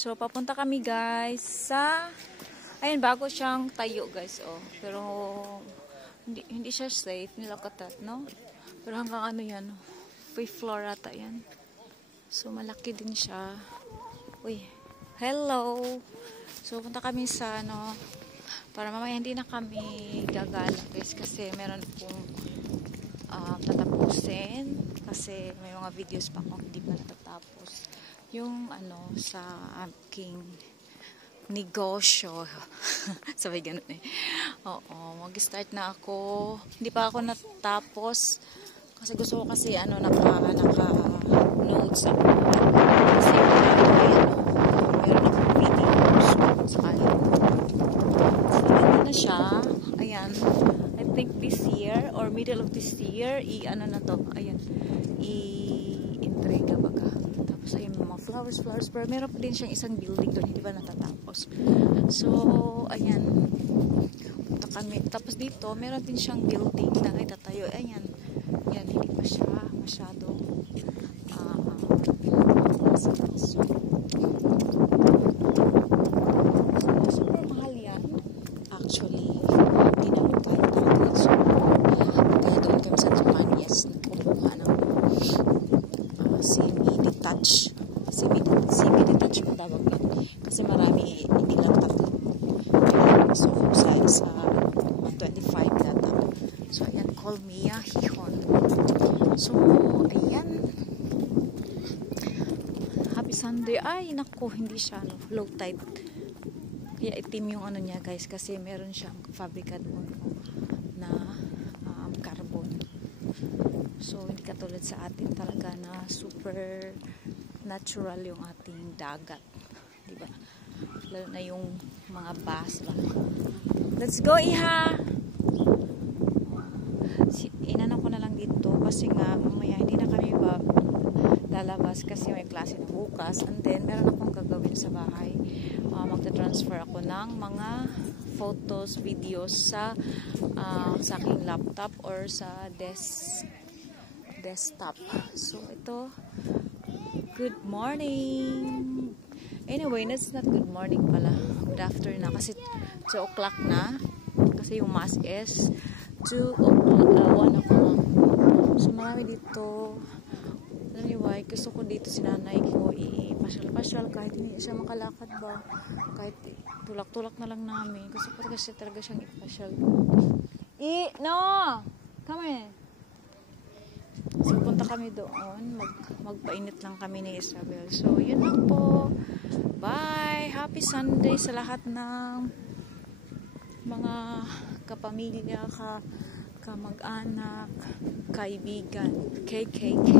So, papunta kami guys sa, ayun, bago siyang tayo guys, oh. Pero, hindi siya safe, nilakatat, no? Pero hanggang ano yan, 5th floor ata yan. So, malaki din siya. Uy, hello! So, punta kami sa, ano, para mamaya hindi na kami gagala guys, kasi meron pong tatapusin. Kasi may mga videos pa akong hindi pa natatapos. Yung, ano, sa aking negosyo. Sabay ganun eh. Oo, mag-start na ako. Hindi pa ako natapos. Kasi gusto ko kasi, ano, naka-notes ako. Kasi, meron akong videos sa kanya. So, na siya. Ayan. I think this year, or middle of this year, ano na to. Ayan. I-entrega baga. Tapos, ayun, mga flowers. Pero meron pa din siyang isang building doon. Hindi ba natatapos? So, ayan. Punta kami. Tapos dito, meron din siyang building na itatayo. Ayan. Yan, hindi pa siya masyado super mahal yan. Actually, hindi namin kahit talaga. So, kaya doon kami sa Tumanyes na kumuha ng semi-detach mo tawag yan. Kasi marami, hindi lang tatlo. So, sa 25 data. So, ayan, call Mia Hihon. So, ayan. Happy Sunday. Ay, naku, hindi siya, no, low tide. Kaya itim yung ano niya, guys, kasi meron siyang fabricated na carbon. So, hindi katulad sa atin talaga na super natural yung ating dagat. Diba? Lalo na yung mga basra. Let's go, Iha! Inano ko na lang dito kasi nga mamaya hindi na kami lalabas kasi may klase na bukas, and then meron akong gagawin sa bahay. Magta-transfer ako ng mga photos, videos sa aking laptop or sa desktop. So ito, good morning. Anyway, that's not good morning pala, good afternoon na kasi 2 o'clock na, kasi yung mass is 2 o'clock, 1 o'clock. So, marami dito. Alam niyo ba, gusto ko dito si nanay ko i-pasyal-pasyal kahit hindi siya makalakad ba. Kahit tulak-tulak na lang namin. Gusto ko talaga siyang ipasyal. No! Come in! So, punta kami doon. Magpainit lang kami ni Isabel. So, yun lang po. Bye! Happy Sunday sa lahat ng mga kapamilya, kamag-anak, kaibigan, KKK,